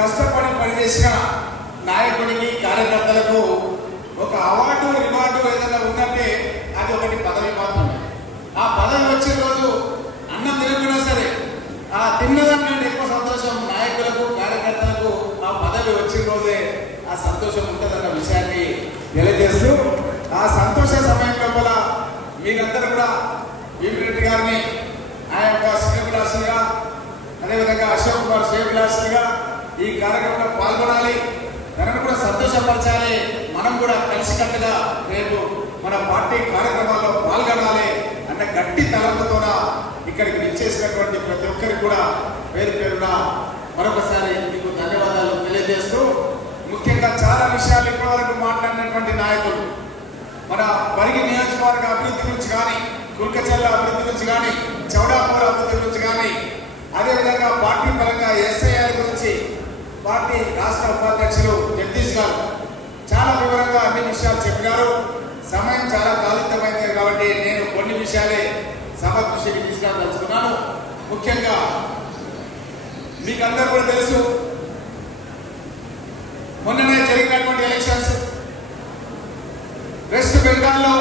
కష్టపడి పనిచేసిన నాయకుడికి కార్యకర్తలకు ఒక అవార్డు రివార్డు ఏదైనా ఉందంటే అది ఒకటి పదవి మాత్రమే. ఆ పదవి వచ్చే రోజు అన్నం తిరుగుతున్నా సరే ఆ తిన్నదానికంటే ఎక్కువ సంతోషం నాయకులకు కార్యకర్తలకు ఆ పదవి వచ్చిన రోజే ఆ సంతోషం ఉంటుందన్న విషయాన్ని తెలియజేస్తూ ఆ సంతోష సమయం లోపల మీరందరూ కూడా భీమిరెడ్డి గారిని ఆయన యొక్క శ్రేయభిలాషిగా అదేవిధంగా అశోక్ కుమార్ శ్రేయభిలాషిగా ఈ కార్యక్రమంలో పాల్గొనాలి, తనను కూడా సంతోషపరచాలి, మనం కూడా కలిసికట్టుగా రేపు మన పార్టీ కార్యక్రమాల్లో పాల్గొనాలి అన్న గట్టి తలంపుతోన ఇక్కడికి విచ్చేసినటువంటి ప్రతి ఒక్కరికి కూడా పేరు పేరున మరొకసారి మీకు ధన్యవాదాలు తెలియజేస్తూ, ముఖ్యంగా చాలా విషయాలు ఇప్పటివరకు మాట్లాడినటువంటి నాయకులు మన పరిగి నియోజకవర్గ అభివృద్ధి గురించి కానీ, కుల్కచర్ల అభివృద్ధి గురించి కానీ, చౌడాపూర్ అభివృద్ధి గురించి కానీ, అదేవిధంగా పార్టీ పరంగా ఎస్ఐఆర్ గురించి పార్టీ రాష్ట్ర ఉపాధ్యక్షులు జగదీష్ గారు చాలా వివరంగా అన్ని విషయాలు చెప్పినారు. సమయం చాలా కాలితమైంది కాబట్టి నేను కొన్ని విషయాలే సభ దృష్టికి తీసుకురాదలుచుకున్నాను. ముఖ్యంగా మీకు అందరూ కూడా తెలుసు, మొన్ననే జరిగినటువంటి ఎలక్షన్స్ వెస్ట్ బెంగాల్లో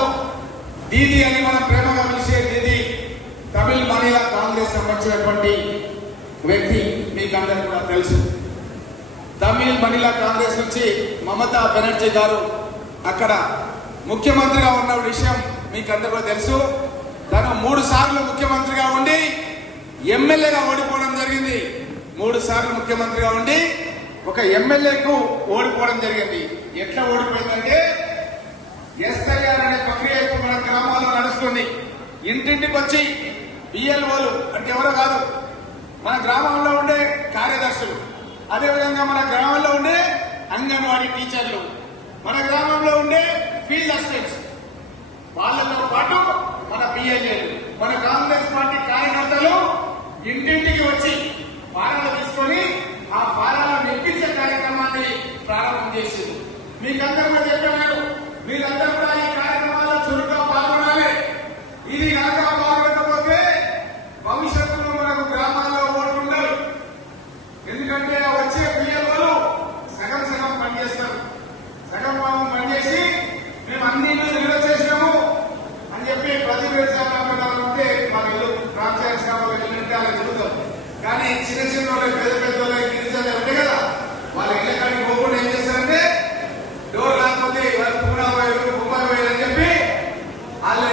దీదీ అని మనం ప్రేమగా పిలిచే దీదీ తమిళ మానిల కాంగ్రెస్ సంబంధించినటువంటి వ్యక్తి మీకు అందరూ కూడా తెలుసు. తమిళ మానిల కాంగ్రెస్ నుంచి మమతా బెనర్జీ గారు అక్కడ ముఖ్యమంత్రిగా ఉన్న విషయం మీకు అందరూ కూడా తెలుసు. తను 3 సార్లు ముఖ్యమంత్రిగా ఉండి ఎమ్మెల్యేగా ఓడిపోవడం జరిగింది. 3 సార్లు ముఖ్యమంత్రిగా ఉండి ఒక ఎమ్మెల్యేకు ఓడిపోవడం జరిగింది. ఎట్లా ఓడిపోయిందంటే ఎస్ఐఆర్ అనే ప్రక్రియ ఇప్పుడు మన గ్రామాల్లో నడుస్తుంది. ఇంటింటికి వచ్చి బిఎల్ఓలు అంటే ఎవరో కాదు, మన గ్రామంలో ఉండే కార్యదర్శులు, అదేవిధంగా మన గ్రామంలో ఉండే అంగన్వాడీ టీచర్లు, మన గ్రామంలో ఉండే ఫీల్డ్ అసిస్టెంట్స్, వాళ్ళతో పాటు మన బిఎల్ఏలు, మన కాంగ్రెస్ పార్టీ కార్యకర్తలు ఇంటింటికి వచ్చి ఫారాలు తీసుకొని ఆ ఫారాలు నింపించే కార్యక్రమాన్ని ప్రారంభం చేసింది. మీకందరూ కూడా చెప్పారు, మీరందరూ కూడా ఈ కార్యక్రమాల్లో చురుగ్గా పాల్గొనాలి. ఇది కనుక పాల్గొనకపోతే భవిష్యత్తులో మనకు గ్రామాల్లో ఓట్లు ఉండవు. ఎందుకంటే వచ్చే బియ్యంలో సగం సగం పనిచేస్తారు. సగం భాగం పనిచేసి మేము అన్ని నిల్వ చేసినాము అని చెప్పి ప్రతి వ్యవసాయాలు ఉంటే మన ఇల్లు ప్రాంతీయ ఇల్లుంటే అలా తిరుగుతాం. కానీ చిన్న చిన్న వాళ్ళు పెద్ద పెద్ద వాళ్ళు గిరిజనులు ఉంటాయి కదా, వాళ్ళ ఇళ్ళ కాడికి పోకుండా ఏం చేస్తారంటే డోర్ లేకపోతే పూనా పోయారు ముంబై పోయారు అని చెప్పి వాళ్ళ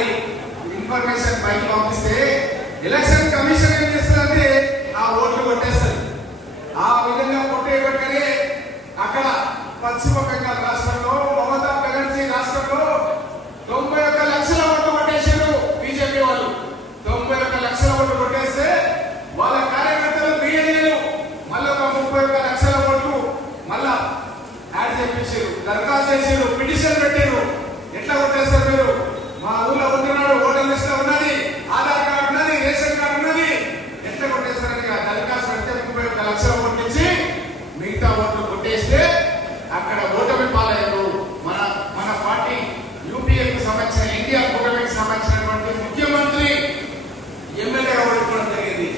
ఇన్ఫర్మేషన్ పైకి పంపిస్తే ఎలక్షన్ కమిషన్ ఏం చేస్తారంటే ఆ ఓట్లు కొట్టేస్తారు. ఆ విధంగా కొట్టేయబట్టుకనే అక్కడ పశ్చిమ బెంగాల్ రాష్ట్రంలో మమతా బెనర్జీ రాష్ట్రంలో 91 లక్షల ఓట్లు కొట్టేశారు బీజేపీ వాళ్ళు. 91 లక్షల ఓట్లు కొట్టేస్తే వాళ్ళ కార్యకర్తలు బిఎల్ఏలు మళ్ళీ ఒక 31 లక్షల ఓట్లు మళ్ళా యాడ్ చేయించారు, దరఖాస్తు చేశారు, పిటిషన్ పెట్టారు. ఎట్లా కొట్టేస్తారు మీరు? మా ఊళ్ళో ఉంటున్నాడు, ఓటర్ లిస్ట్ లో ఉన్నది, ఆధార్ కార్డు ఉన్నది, రేషన్ కార్డు ఉన్నది, ఎట్లా కొట్టేస్తారని దరఖాస్తు పెడితే 31 లక్షల ఓట్లు ఇచ్చి మిగతా ఓట్లు కొట్టేస్తే అక్కడ ఓటమి పాలయ్యారు. మన పార్టీ యూపీఏకి సంబంధించిన ఇండియా కూటమికి సంబంధించినటువంటి ముఖ్యమంత్రి ఎమ్మెల్యేగా ఓడిపోవడం జరిగింది.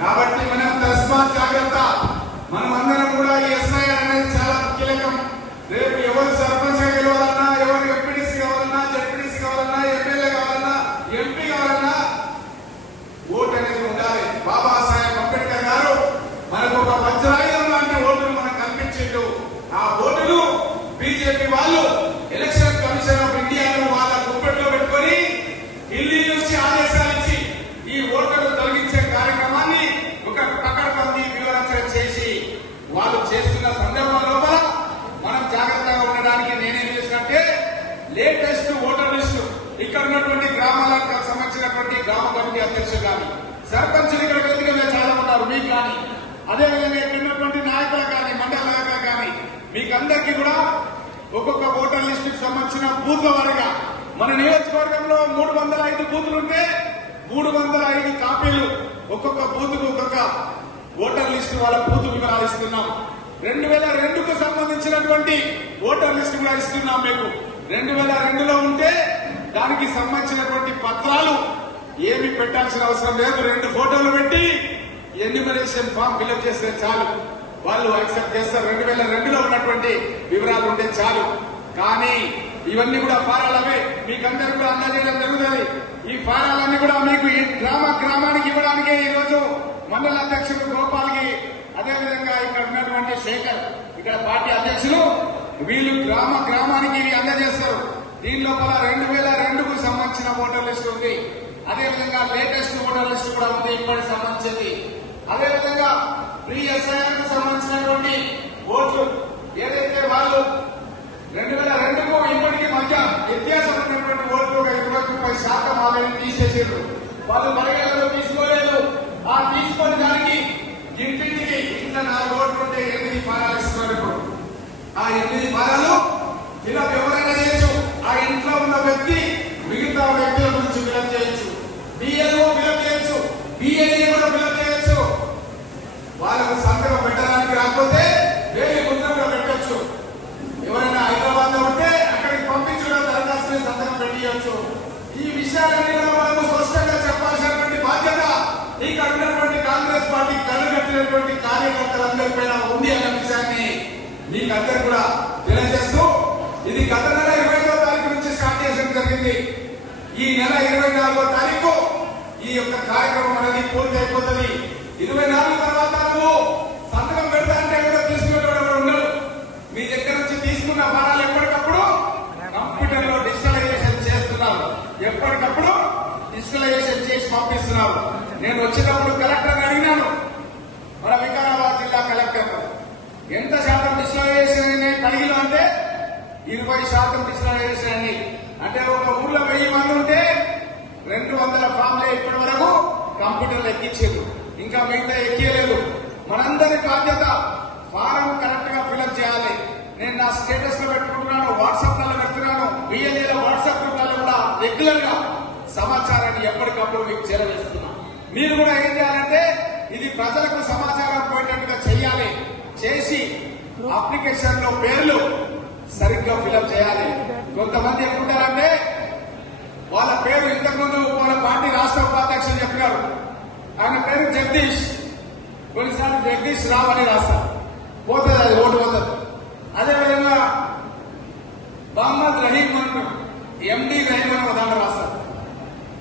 కాబట్టి మనం తస్మాత్ జాగ్రత్త. మనం అందరం కూడా ఈ ఎస్ఐఆర్ అనేది చాలా కీలకం. రేపు ఎవరు సర్పంచ్ గెలవాలన్నా, ఎవరు ఎంపీటీసీ కావాలన్నా, జెడ్పీటీసీ కావాలన్నా, ఎమ్మెల్యే కావాలన్నా, ఎంపీ కావాలన్నా ఓటు అనేది ఉండాలి. బాబాసాహెబ్ అంబేద్కర్ గారు మనకు ఒక వజ్రాయుధం లాంటి ఓటును మనకు కల్పించిండు. ఆ ఓటును బీజేపీ వాళ్ళు ఎలక్షన్ కమిషన్ ఆఫ్ ఇండియాను వాళ్ళ గుప్పెట్లో పెట్టుకొని ఢిల్లీ నుంచి ఆదేశాలు ఇచ్చి ఈ ఓటును తొలగించే కార్యక్రమాన్ని ఒక పకడ్బందీ వివరణ చేసి వాళ్ళు చేస్తున్న సందర్భం లోపల మనం జాగ్రత్తగా ఉండడానికి నేనేం చేసినట్టే లేటెస్ట్ ఓటర్ లిస్టు ఇక్కడ ఉన్నటువంటి గ్రామాలకు సంబంధించినటువంటి గ్రామ కమిటీ అధ్యక్షులు కానీ, సర్పంచులు ఇక్కడ వేదికగా చాలా ఉన్నారు మీకు కానీ, అదేవిధంగా ఇక్కడ ఉన్నటువంటి నాయకులకు కానీ, మండల నాయకులకు కానీ, మీకు అందరికీ కూడా ఒక్కొక్క ఓటర్ లిస్టుకు సంబంధించిన బూత్ల వారిగా మన నియోజకవర్గంలో 305 బూతులు ఉంటే 305 కాపీలు ఒక్కొక్క బూత్కు ఒక్కొక్క ఓటర్ లిస్టు వాళ్ళ బూత్ వివరాలు ఇస్తున్నాం. 2002కు సంబంధించినటువంటి ఓటర్ లిస్టు కూడా ఇస్తున్నాం మీకు. 2002లో ఉంటే దానికి సంబంధించినటువంటి పత్రాలు ఏమి పెట్టాల్సిన అవసరం లేదు. 2 ఫోటోలు పెట్టి ఎన్యూమరేషన్ ఫామ్ ఫిల్అప్ చేస్తే చాలు. వాళ్ళు యాక్సెప్ట్ చేస్తారు. 2002లో ఉన్నటువంటి వివరాలు ఉంటే చాలు. కానీ ఇవన్నీ కూడా ఫారాలవే మీకందరూ కూడా అందజేయడం జరుగుతుంది. ఈ ఫారాలన్నీ కూడా మీకు ఈ గ్రామానికి ఇవ్వడానికే ఈ రోజు మండల అధ్యక్షుడు గోపాల్కి, అదేవిధంగా ఇక్కడ ఉన్నటువంటి శేఖర్, ఇక్కడ పార్టీ అధ్యక్షులు, వీళ్ళు గ్రామానికి ఇవి అందజేస్తారు. దీని లోపల 2002కు సంబంధించిన ఓటర్ లిస్టు ఉంది. అదేవిధంగా లేటెస్ట్ ఓటర్ లిస్టు కూడా ఉంది ఇప్పటికి సంబంధించింది. అదేవిధంగా ప్రీ ఎస్ఐఆర్కు సంబంధించినటువంటి ఓట్లు ఏదైతే వాళ్ళు 2002కు ఇప్పటికీ మధ్య వ్యత్యాసం ఉన్నటువంటి ఓట్లు 20-30% ఆల్రెడీ తీసేసారు. వాళ్ళు పరిగణలో తీసుకోలేదు. ఆ తీసుకున్న దానికి ఇంటింటికి ఇంట్లో 4 ఓట్లు ఉంటే 8 ఫారాలు ఇస్తున్నారు. ఇప్పుడు ఆ 8 ఫారాలు ఇలా ఎవరైనా చేయొచ్చు. ఆ ఇంట్లో ఉన్న వ్యక్తి మిగతా వ్యక్తుల గురించి ఫిలప్ చేయొచ్చు. బిఎల్ఓ ఫిలప్ చేయొచ్చు, బిఎల్ఏ కూడా ఫిలప్ చేయొచ్చు. వాళ్ళకు సంతకం పెట్టడానికి రాకపోతే వేరే ముద్రగా పెట్టొచ్చు. ఎవరైనా హైదరాబాద్ లో ఉంటే అక్కడికి పంపించడం దరఖాస్తు సంతకం పెట్టియచ్చు. ఈ విషయాలన్నీ కూడా మనకు స్పష్టంగా చెప్పాల్సినటువంటి బాధ్యత ఇక్కడ ఉన్నటువంటి కాంగ్రెస్ పార్టీ కళ్ళగట్టినటువంటి కార్యకర్తలందరిపైన ఉంది అన్న విషయాన్ని మీకు అందరు కూడా తెలియజేస్తూ, ఇది గత నెల 25వ తారీఖు నుంచి స్టార్ట్ చేయడం జరిగింది. ఈ నెల 24వ తారీఖు ఈ యొక్క కార్యక్రమం అనేది పూర్తి అయిపోతుంది. 24 తర్వాత నువ్వు సంతకం పెడతా అంటే కూడా తీసుకునేవాడు ఉండడు. మీ దగ్గర నుంచి తీసుకున్న ఫారాలు ఎప్పటికప్పుడు కంప్యూటర్ లో డిజిటలైజేషన్ చేస్తున్నారు. ఎప్పటికప్పుడు డిజిటలైజేషన్ చేసి పంపిస్తున్నారు. నేను వచ్చినప్పుడు కలెక్టర్ అడిగినాను, మన వికారాబాద్ జిల్లా కలెక్టర్, ఎంత శాతం డిజిటలైజేషన్ కలిగిలో అంటే 20% డిజిటలైజేషన్ అని. అంటే ఒక ఊర్లో 1000 మంది ఉంటే 200 ఫామ్లే ఇప్పటి వరకు కంప్యూటర్లు ఎక్కించారు. ఇంకా మిగతా ఎక్కియలేదు. మనందరి బాధ్యత ఫారం కరెక్ట్ గా ఫిలప్ చేయాలి. నేను నా స్టేటస్ లో పెట్టుకుంటున్నాను, వాట్సాప్ లో పెడుతున్నాను, బిఎల్ఏలో వాట్సాప్ గ్రూప్లలో కూడా రెగ్యులర్ గా సమాచారాన్ని ఎప్పటికప్పుడు మీకు చేరవేస్తున్నాను. మీరు కూడా ఏం చేయాలంటే ఇది ప్రజలకు సమాచారం పోయేటట్టుగా చేయాలి. చేసి అప్లికేషన్ లో పేర్లు సరిగ్గా ఫిలప్ చేయాలి. కొంతమంది ఎప్పుంటారంటే వాళ్ళ పేరు ఇంతకుముందు వాళ్ళ పార్టీ రాష్ట్ర ఉపాధ్యక్షులు చెప్పినారు, ఆయన పేరు జగదీష్, కొన్నిసార్లు జగదీష్ రావు అని రాస్తారు, పోతుంది అది ఓటు పోతుంది. అదేవిధంగా మహమ్మద్ రహీం అని ఎండి రహీం అని దాంట్లో రాస్తారు,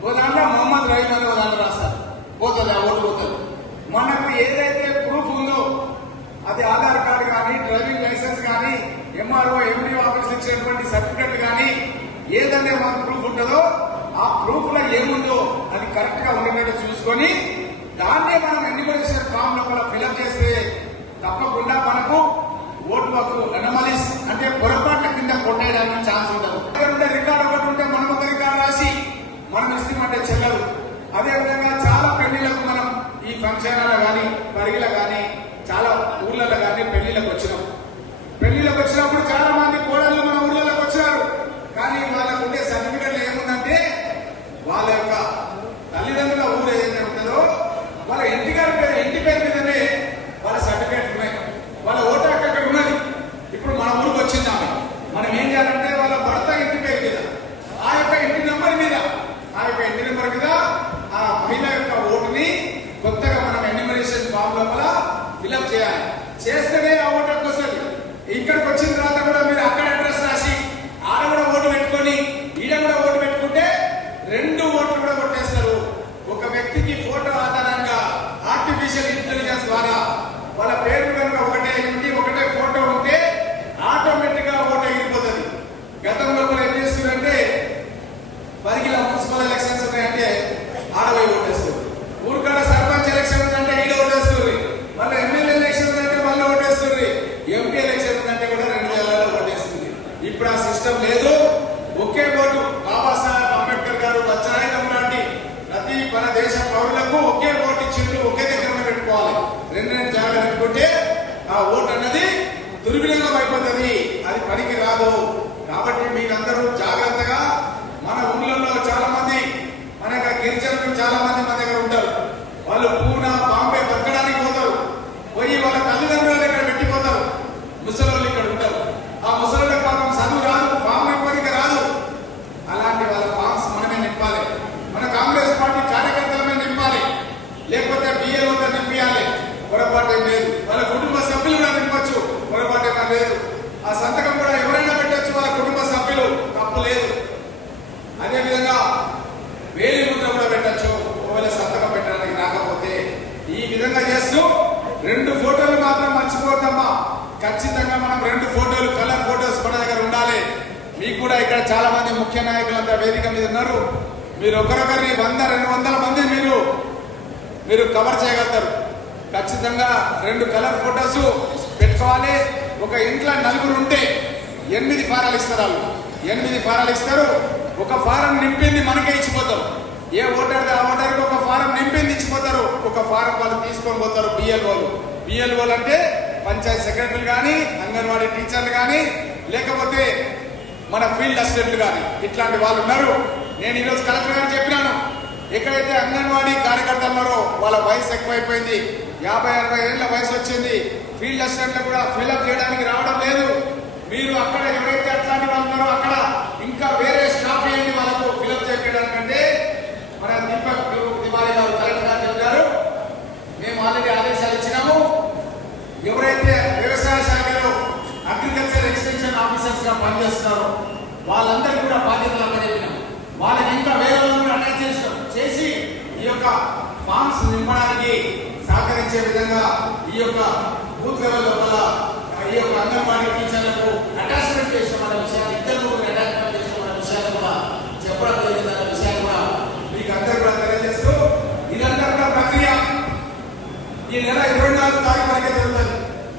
ఓ దాంట్లో మొహమ్మద్ రహీం అని దాంట్లో రాస్తారు, పోతుంది ఆ ఓటు పోతుంది. మనకు ఏదైతే ప్రూఫ్ ఉందో అది ఆధార్ కార్డు కానీ, డ్రైవింగ్ లైసెన్స్ కానీ, ఎంఆర్ఓ ఎండి ఆఫీస్ ఇచ్చినటువంటి సర్టిఫికెట్ కానీ ఏదైతే మనకు ప్రూఫ్ ఉంటుందో ఆ ప్రూఫ్ లో ఏముందో అది కరెక్ట్ గా ఉండేటట్టు చూసుకొని దాన్నే మనం ఎన్నికల ఫామ్ లోపల ఫిలప్ చేస్తే తప్పకుండా మనకు ఓటు హక్కు అనామలీస్ అంటే పొరపాట్ల కింద కొట్టేయడానికి ఛాన్స్ ఉండదు. రికార్డు ఒకటి ఉంటే మనం ఒక రికార్డు రాసి మనం ఇస్తామంటే చెల్లదు. అదేవిధంగా చాలా పెళ్లిలకు మనం ఈ ఫంక్షన్ కానీ పరిగిల కానీ చాలా ఊర్లలో కానీ పెళ్లిలకు వచ్చినాం. పెళ్లిలకు వచ్చినప్పుడు చాలా మంది కోడళ్ళు మన ఊర్లలోకి వచ్చారు. కానీ వాళ్ళకు ఉండే సర్టిఫికెట్లు ఏముందంటే వాళ్ళ యొక్క తల్లిదండ్రుల ఊరు ఏదైతే ఉంటుందో వాళ్ళ ఇంటి పేరు మీదనే వాళ్ళ సర్టిఫికెట్ ఉన్నాయి, వాళ్ళ ఓటు హక్కు అక్కడ ఉన్నది. ఇప్పుడు మన ఊరికి వచ్చింది ఆమె, మనం ఏం చేయాలంటే వాళ్ళ భర్త ఇంటి పేరు మీద, ఆ యొక్క ఇంటి నెంబర్ మీద ఆ మహిళ యొక్క ఓటుని కొత్తగా మనం ఎన్యూమరేషన్ ఫామ్ లోపల ఫిలప్ చేయాలి. చేస్తేనే ఆ ఓటు హక్కు వస్తుంది. ఇక్కడికి వచ్చిన తర్వాత కూడా మీరు అక్కడ అడ్రస్ రాసి ఆడ కూడా ఓటు పెట్టుకొని ఈడ కూడా ఓటు పెట్టుకుంటే 2 ఓట్లు కూడా కొట్టేస్తారు. ఒక వ్యక్తికి ఫోటో ఆధారంగా ఆర్టిఫిషియల్ ఇంటెలిజెన్స్ ద్వారా వాళ్ళ పేరు కనుక ఒకటే ఇంటి ఒకటే ఫోటో ఉంటే ఆటోమేటిక్ గా ఓటు ఎగిరిపోతుంది. గతంలో కూడా ఏం చేస్తుందంటే పరిగిల మున్సిపల్ ఎలక్షన్స్ ఉన్నాయంటే ఆడవై ఓటేస్తుంది, ఊరికాడ సర్పంచ్ ఎలక్షన్ ఉందంటే ఈడ ఓటేస్తుంది, మళ్ళీ ఎమ్మెల్యే ఎలక్షన్ ఉందంటే మళ్ళీ ఓటేస్తుంది, ఎంపీ ఎలక్షన్ ఉందంటే కూడా 2000లో ఓటేస్తుంది. ఇప్పుడు ఆ సిస్టమ్ లేదు. ఒకే ఓటు బాబాసాహెబ్ అంబేద్కర్ గారు వజ్రాయుధం లాంటి ప్రతి మన దేశ పౌరులకు ఒకే ఓటు ఇచ్చిండు. ఒకే దగ్గర పెట్టుకోవాలి. 2 జాగ్రత్త పెట్టుకుంటే ఆ ఓటు అన్నది దుర్వినియోగం అయిపోతుంది, అది పనికి రాదు. కాబట్టి మీరందరూ జాగ్రత్తగా మన ఊళ్ళలో చాలా మంది మన గిరిజనులు చాలా మంది మన దగ్గర ఉంటారు. వాళ్ళు పూనా బాంబే బతకడానికి పోతారు, పోయి వాళ్ళ తల్లిదండ్రుల దగ్గర పెట్టిపోతారు. ముసలోళ్ళు ఇక్కడ ఉంటారు. ఆ ముసలోళ్ళ పాపం చదువు రాదు, ఫామ్ నింపడానికి రాదు. అలాంటి వాళ్ళ ఫామ్స్ మనమే నింపాలి. మన కాంగ్రెస్ పార్టీ కార్యకర్తలమే నింపాలి, లేకపోతే బిఏలతో నింపించాలి. పొరపాటు ఏం లేదు. వాళ్ళ కుటుంబ సభ్యులు ఆ సంతకం కూడా ఎవరైనా పెట్టచ్చు, వాళ్ళ కుటుంబ సభ్యులు, తప్పు లేదు. అదేవిధంగా వేలి ముద్ర కూడా పెట్టచ్చు ఒకవేళ సంతకం పెట్టడానికి రాకపోతే. ఈ విధంగా చేస్తూ 2 ఫోటోలు మాత్రం మర్చిపోతామా. ఖచ్చితంగా మనం 2 ఫోటోలు కలర్ ఫోటోస్ మన దగ్గర ఉండాలి. మీకు కూడా ఇక్కడ చాలా మంది ముఖ్య నాయకులంతా వేదిక మీద ఉన్నారు. మీరు ఒకరొకరిని 100-200 మంది మీరు కవర్ చేయగలుగుతారు. ఖచ్చితంగా 2 కలర్ ఫోటోస్ పెట్టుకోవాలి. ఒక ఇంట్లో 4 ఉంటే 8 ఫారాలు ఇస్తారు. వాళ్ళు 8 ఫారాలు ఇస్తారు. ఒక ఫారం నింపింది మనకే ఇచ్చిపోతారు. ఏ ఓటర్ ఆ ఓటర్కి ఒక ఫారం నింపింది ఇచ్చిపోతారు. ఒక ఫారం వాళ్ళు తీసుకొని పోతారు. బిఎల్ఓలు అంటే పంచాయత్ సెక్రటరీలు కానీ, అంగన్వాడీ టీచర్లు కానీ, లేకపోతే మన ఫీల్డ్ అసిస్టెంట్లు కానీ, ఇట్లాంటి వాళ్ళు ఉన్నారు. నేను ఈరోజు కలెక్టర్ గారు చెప్పినాను, ఎక్కడైతే అంగన్వాడీ కార్యకర్తలు ఉన్నారో వాళ్ళ వయసు ఎక్కువైపోయింది, 50-60 ఏళ్ల వయసు వచ్చింది. ఫీల్డ్ అసిస్టెంట్లు కూడా ఫిల్అప్ చేయడానికి రావడం లేదు. మీరు అక్కడ ఎవరైతే అట్లాంటి వాళ్ళు ఉన్నారో అక్కడ ఇంకా వేరే స్టాఫ్ చేయండి వాళ్ళకు ఫిల్అప్ చేయడానికంటే. మన దీపక్ తివారీ గారు కలెక్టర్ గారు చెప్పారు, మేము ఆల్రెడీ ఆదేశాలు ఇచ్చినాము. ఎవరైతే వ్యవసాయ శాఖలో అగ్రికల్చర్ ఎక్స్టెన్షన్ ఆఫీసర్స్ గా పనిచేస్తున్నారో వాళ్ళందరూ కూడా బాధ్యతలు అప్పచెప్పినాం. వాళ్ళకి ఇంకా వేరే కూడా అటాచ్ చేసి ఈ యొక్క ఫామ్స్ నింపడానికి సహకరించే విధంగా ఈ యొక్క బూత్ లెవెల్ లోపల ఈ యొక్క అంగన్వాడీ టీచర్లకు అటాచ్మెంట్ చేసిన విషయాలు, 2 అటాచ్మెంట్ చేసిన విషయాలు కూడా చెప్పడం జరిగిందన్న విషయాలు కూడా మీకు అందరూ కూడా తెలియజేస్తూ, ఇదంతా కూడా ప్రక్రియ ఈ నెల 24 తారీఖు వరకే జరుగుతుంది.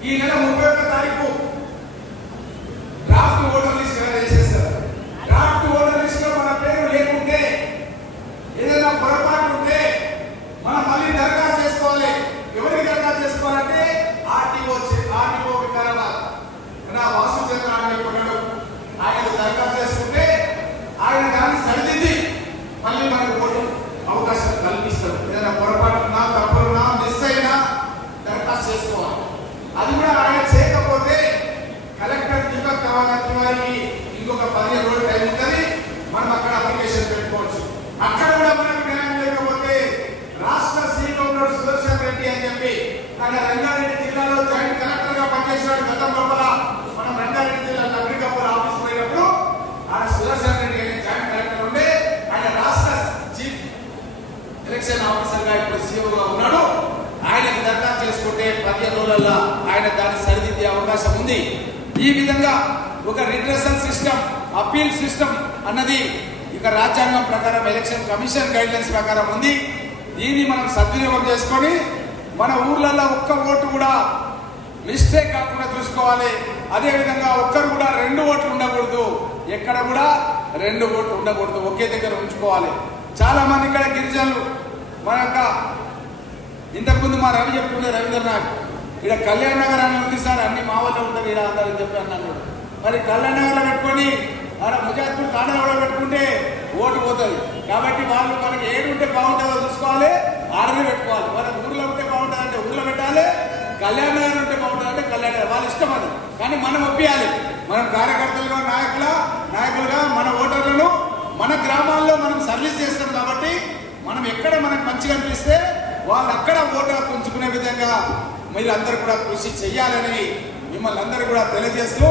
ఈ నెల 31 తారీఖు డ్రాఫ్ట్ ఓటర్ లిస్ట్ చేసేస్తారు. డ్రాఫ్ట్ ఓటర్ లిస్ట్ లో మన పేరు లేకుంటే, ఏదైనా పొరపాటు ఉంటే మనం మళ్ళీ దరఖాస్తు చేసుకోవాలి. ఎవరికి దరఖాస్తు చేసుకోవాలంటే ఆర్టీఓ వికారాబాద్ నా వాసు చంద్ర అనుకున్నాడు. ఆయన దరఖాస్తు చేసుకుంటే ఆయన దాన్ని సరిదిద్ది మళ్ళీ మనకు ఓటు అవకాశం కల్పిస్తారు. ఏదైనా పొరపాటున్నా, తప్పులున్నా, మిస్ అయినా దరఖాస్తు చేసుకోవాలి. అది కూడా ఆయన చేయకపోతే కలెక్టర్ దీపక్ తివారీకి ఇంకొక 15 రోజులు టైం ఉంటుంది. మనం అక్కడ అప్లికేషన్ పెట్టుకోవచ్చు. అక్కడ కూడా మనకు న్యాయం లేకపోతే రాష్ట్ర సీఎం ఉన్నాడు సుదర్శన్ రెడ్డి అని చెప్పి, ఆయన రంగారెడ్డి జిల్లాలో జాయింట్ కలెక్టర్ గా పనిచేసినాడు. గతం లోపల మనం రంగారెడ్డి జిల్లా అగ్రికల్చర్ ఆఫీస్ పోయినప్పుడు ఆయన సుదర్శన్ రెడ్డి అనే జాయింట్ కలెక్టర్ ఉండే, ఆయన రాష్ట్ర చీఫ్ ఎలక్షన్ ఆఫీసర్ గా ఇప్పుడు సీఎంగా ఉన్నాడు. ఆయనకి దరఖాస్తు చేసుకుంటే 15 రోజుల్లో ఆయన దాన్ని సరిదిద్దే అవకాశం ఉంది. ఈ విధంగా ఒక రిడ్రెసల్ సిస్టమ్, అప్పీల్ సిస్టమ్ అన్నది ఇక రాజ్యాంగం ప్రకారం ఎలక్షన్ కమిషన్ గైడ్ లైన్స్ ప్రకారం ఉంది. దీన్ని మనం సద్వినియోగం చేసుకొని మన ఊర్లలో ఒక్క ఓటు కూడా మిస్టేక్ కాకుండా చూసుకోవాలి. అదేవిధంగా ఒక్కరు కూడా 2 ఓట్లు ఉండకూడదు. ఎక్కడ కూడా 2 ఓట్లు ఉండకూడదు. ఒకే దగ్గర ఉంచుకోవాలి. చాలా మంది ఇక్కడ గిరిజనులు మన యొక్క ఇంతకుముందు మా రవి చెప్పుకునే రవీంద్రనాథ్ ఇక్కడ కళ్యాణ్ నగర్ అని ఉంది సార్, అన్ని మా వాళ్ళు ఉంటారు ఇక్కడ అందరూ చెప్పి అన్నాను. మరి కళ్యాణ్ నగర్లో పెట్టుకొని మన ముజాద్పూర్ తాండాలో పెట్టుకుంటే ఓటు పోతుంది. కాబట్టి వాళ్ళు మనకి ఏడు ఉంటే బాగుంటుందో చూసుకోవాలి, ఆడనే పెట్టుకోవాలి. మన ఊర్లో ఉంటే బాగుంటుంది అంటే ఊర్లో పెట్టాలి, కళ్యాణ్ నగర్ ఉంటే బాగుంటుంది అంటే కళ్యాణ్ నగర్. వాళ్ళ ఇష్టం అది. కానీ మనం ఒప్పియాలి. మనం కార్యకర్తలుగా నాయకులుగా మన ఓటర్లను మన గ్రామాల్లో మనం సర్వీస్ చేస్తాం. కాబట్టి మనం ఎక్కడ మనకు మంచిగా అనిపిస్తే వాళ్ళు అక్కడ ఓటు ఉంచుకునే విధంగా మీరు అందరూ కూడా కృషి చెయ్యాలని మిమ్మల్ని అందరూ కూడా తెలియజేస్తూ,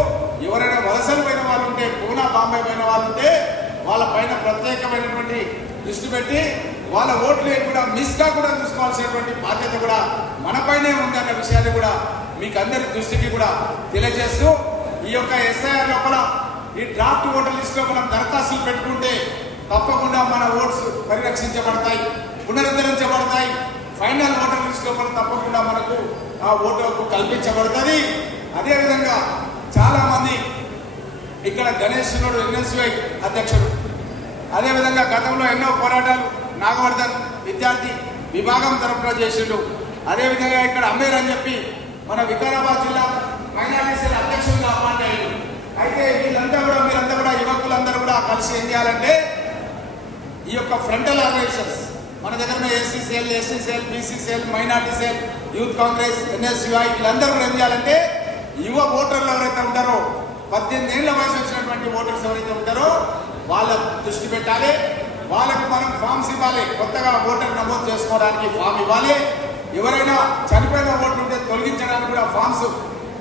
ఎవరైనా వలసలు పోయిన వాళ్ళు ఉంటే, పూనా బాంబే పోయిన వాళ్ళు ఉంటే వాళ్ళ పైన ప్రత్యేకమైనటువంటి దృష్టి పెట్టి వాళ్ళ ఓట్లు కూడా మిస్ కాకుండా చూసుకోవాల్సినటువంటి బాధ్యత కూడా మనపైనే ఉంది అన్న విషయాన్ని కూడా మీకు అందరి దృష్టికి కూడా తెలియజేస్తూ, ఈ యొక్క ఎస్ఐఆర్ లోపల ఈ డ్రాఫ్ట్ ఓటర్ లిస్ట్ లో మనం దరఖాస్తులు పెట్టుకుంటే తప్పకుండా మన ఓట్స్ పరిరక్షించబడతాయి, పునరుద్ధరించబడతాయి. ఫైనల్ ఓటర్ లిస్ట్ లోపల తప్పకుండా మనకు ఆ ఓటు హక్కు కల్పించబడుతుంది. అదేవిధంగా చాలా మంది ఇక్కడ గణేష్ ఎన్ఎస్యుఐ అధ్యక్షుడు, అదేవిధంగా గతంలో ఎన్నో పోరాటాలు నాగవర్ధన్ విద్యార్థి విభాగం తరఫున చేసిండు. అదేవిధంగా ఇక్కడ అమీర్ అని చెప్పి మన వికారాబాద్ జిల్లా మైనారిటీ అధ్యక్షుడిగా అపాయింట్ అయ్యారు. అయితే మీరంతా కూడా యువకులందరూ కూడా కలిసి ఏం చేయాలంటే ఈ యొక్క ఫ్రంటల్ ఆర్గనైజేషన్స్ మన దగ్గర SC cell, ST cell, BC cell, minority cell, youth Congress, NSUI వీళ్ళందరూ కూడా ఏం చేయాలంటే యువ ఓటర్లు ఎవరైతే ఉంటారో 18 ఏళ్ల వయసు వచ్చినటువంటి ఓటర్స్ ఎవరైతే ఉంటారో వాళ్ళ దృష్టి పెట్టాలి. వాళ్ళకు మనం ఫామ్స్ ఇవ్వాలి. కొత్తగా ఓటర్ నమోదు చేసుకోవడానికి ఫామ్ ఇవ్వాలి. ఎవరైనా చనిపోయిన ఓట్లు ఉంటే తొలగించడానికి కూడా ఫామ్స్.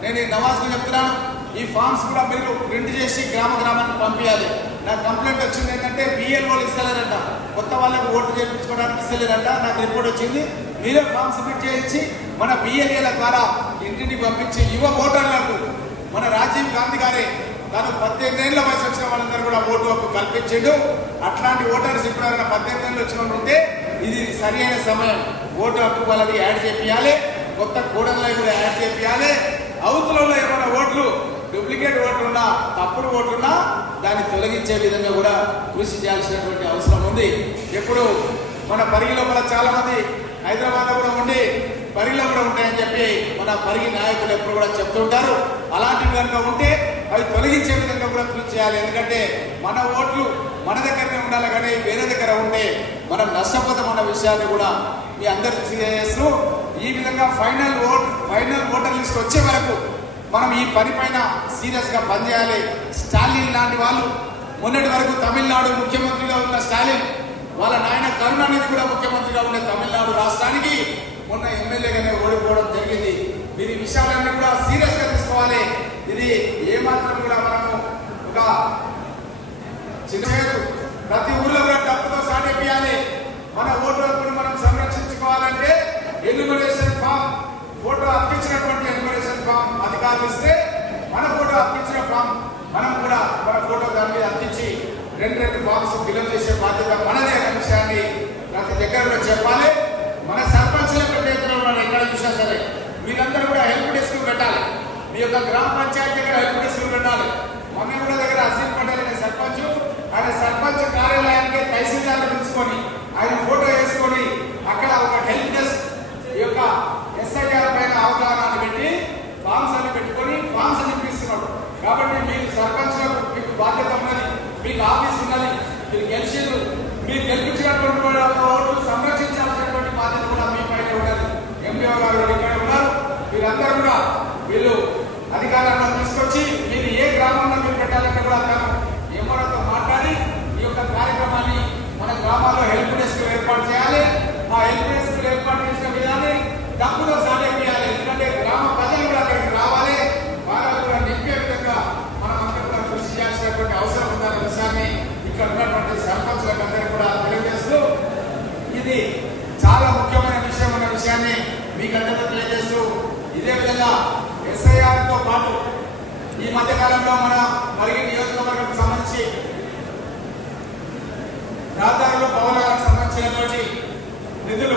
నేను నవాజ్కి చెప్తున్నాను, ఈ ఫామ్స్ కూడా మీరు ప్రింట్ చేసి గ్రామానికి పంపించాలి. నాకు కంప్లైంట్ వచ్చింది ఏంటంటే బిఎల్ఓలు ఇస్తలేరంట, కొత్త వాళ్ళకి ఓట్లు చేయించుకోవడానికి ఇస్తలేరంట. నాకు రిపోర్ట్ వచ్చింది. మీరే ఫామ్ సబ్మిట్ చేయించి మన బిఎల్ఏల ద్వారా ఇంటింటికి పంపించి యువ ఓటర్లకు మన రాజీవ్ గాంధీ గారే తాను 18 ఏళ్ల వయసు వచ్చిన వాళ్ళందరూ కూడా ఓటు హక్కు కల్పించిండు. అట్లాంటి ఓటర్స్ ఇప్పుడు 18 ఏళ్ళు వచ్చిన వాళ్ళు ఉంటే ఇది సరి అయిన సమయం. ఓటు హక్కు వాళ్ళది యాడ్ చేయాలి, కొత్త కోడల్లో కూడా యాడ్ చేయాలి. అవతలలో ఏమైనా ఓట్లు డూప్లికేట్ ఓట్లున్నా తప్పుడు ఓట్లున్నా దాన్ని తొలగించే విధంగా కూడా కృషి చేయాల్సినటువంటి అవసరం ఉంది. ఎప్పుడు మన పరిగి లోపల చాలా మంది హైదరాబాద్ కూడా ఉండి పరిగిలో కూడా ఉంటాయని చెప్పి మన పరిగి నాయకులు ఎప్పుడు కూడా చెప్తుంటారు. అలాంటివి కనుక ఉంటే అవి తొలగించే విధంగా కూడా కృషి చేయాలి. ఎందుకంటే మన ఓట్లు మన దగ్గరనే ఉండాలి, కానీ వేరే దగ్గర ఉంటే మనం నష్టపోతామన్న విషయాన్ని కూడా మీ అందరికీ చేస్తూ ఈ విధంగా ఫైనల్ ఓటర్ లిస్ట్ వచ్చే వరకు మనం ఈ పని పైన సీరియస్ గా పనిచేయాలి. స్టాలిన్ లాంటి వాళ్ళు మొన్నటి వరకు తమిళనాడు ముఖ్యమంత్రిగా ఉన్న స్టాలిన్ వాళ్ళ నాయన కరుణానిధి కూడా ముఖ్యమంత్రిగా ఉండే తమిళనాడు రాష్ట్రానికి మొన్న ఎమ్మెల్యేగానే ఓడిపోవడం జరిగింది. మీరు ఈ విషయాలన్నీ కూడా సీరియస్ గా తీసుకోవాలి. ఇది ఏమాత్రం కూడా మనము ఒక చిన్న ప్రతి ఊళ్ళో కూడా డబ్బుతో సాటిపియాలి. మన ఓటు హక్కును మనం సంరక్షించుకోవాలంటే ఎన్యూమరేషన్ ఫామ్ ఫోటో అర్పించినటువంటి ఎన్యూమరేషన్ ఫామ్ అధికారులు ఇస్తే మన ఫోటో అర్పించిన ఫామ్ మనం కూడా మన ఫోటో దాని మీద అర్పించి రెండు ఫామ్స్ ఫిల్అప్ చేసే బాధ్యత మనదే అనే విషయాన్ని ప్రతి దగ్గర కూడా చెప్పాలి. మన సర్పంచుల పెద్దలు ఎక్కడ చూసినా సరే మీరందరూ కూడా హెల్ప్ డెస్క్ పెట్టాలి. మీ యొక్క గ్రామ పంచాయతీ దగ్గర హెల్ప్ డెస్క్ పెట్టాలి. మొన్న కూడా దగ్గర అసీం పటేల్ అనే సర్పంచ్ ఆయన సర్పంచ్ కార్యాలయానికి తహసీల్దార్ పిలుచుకొని ఆయన ఫోటో వేసుకొని అక్కడ ఒక హెల్ప్ డెస్క్ ఈ యొక్క ఎస్ఐఆర్ పైన అవగాహన పెట్టి ఫామ్స్ అన్ని పెట్టుకొని ఫామ్స్ నింపిస్తున్నాడు. కాబట్టి మీరు సర్పంచ్లకు మీకు బాధ్యత ఉన్నది, మీకు ఆఫీస్ ఉన్నది, మీరు గెలిచిండ్రు, మీరు గెలిపించినటువంటి ఓట్లు సంరక్షించాల్సినటువంటి బాధ్యత కూడా మీ పైన ఉన్నది. ఎంపీఓ గారు ఇక్కడ ఉన్నారు. మీరందరూ కూడా వీళ్ళు అధికారంలో తీసుకొచ్చి మీరు ఏ గ్రామంలో మీరు పెట్టాలంటే కూడా ఎంఆర్ఓతో మాట్లాడి ఈ యొక్క కార్యక్రమాన్ని మన గ్రామాల్లో హెల్ప్ డెస్క్ ఏర్పాటు చేయాలి. ఆ హెల్ప్ డెస్క్ ఏర్పాటు చేసిన విధాన్ని డబ్బుతో సాధించాలి. ఎందుకంటే గ్రామ ప్రజలు కూడా అక్కడికి రావాలి, వారు కూడా నింపే విధంగా మనం అందరూ కూడా కృషి చేయాల్సినటువంటి అవసరం ఉందనే విషయాన్ని ఇక్కడ ఉన్నటువంటి సర్పంచులకు అందరికీ కూడా తెలియజేస్తూ ఇది చాలా ముఖ్యమైన విషయం అన్న విషయాన్ని మీకు అందరికీ తెలియజేస్తూ ఇదే విధంగా ఎస్ఐఆర్ తో పాటు ఈ మధ్య కాలంలో మన పరిగి నియోజకవర్గం సంబంధించి రహదారులు భవనాలకు సంబంధించినటువంటి నిధులు